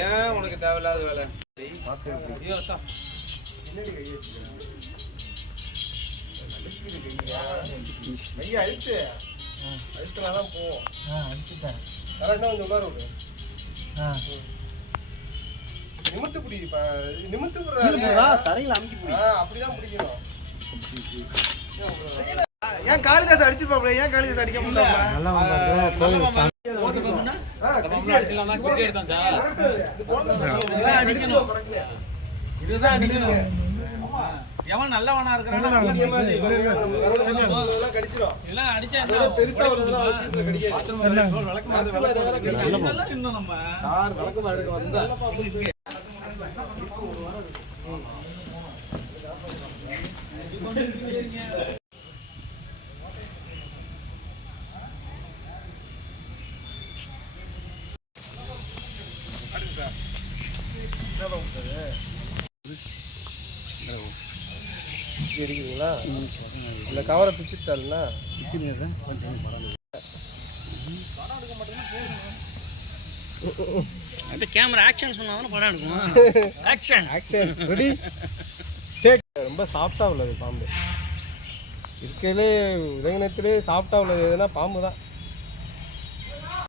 ஏன் உனக்கு தேவையில்லாத வேலை? கையை அழுத்து. அழுத்துனாதான் போவோம். கரெக்டாக கொஞ்சம் உட்கார விடு. நிமித்து பிடி நிமித்து தரையில் ஆ அப்படிதான் பிடிக்கணும் ஏன் காளிதாஸ் அடிச்சிருப்பாப்ல? ஏன் காளிதாஸ் அடிக்க ஆ, இதுதான் எவன் நல்லவனா இருக்கிறானோ எல்லாம் கடிச்சிரும். இதெல்லாம் அடிச்சா பெருசா இன்னும் நம்ம அடிக்கிறீங்களா? இந்த கவரை பிச்சு தரலனா அந்த கேமரா ஆக்ஷன் சொன்னாலும் படம் எடுக்கும். ஆக்ஷன் ஆக்ஷன் ரெடி டேக் ரொம்ப சாஃப்டா உள்ளது பாம்பு. இருக்கிறதுலே உதயநத்திலே சாஃப்டா உள்ளது. எதுனா பாம்பு தான்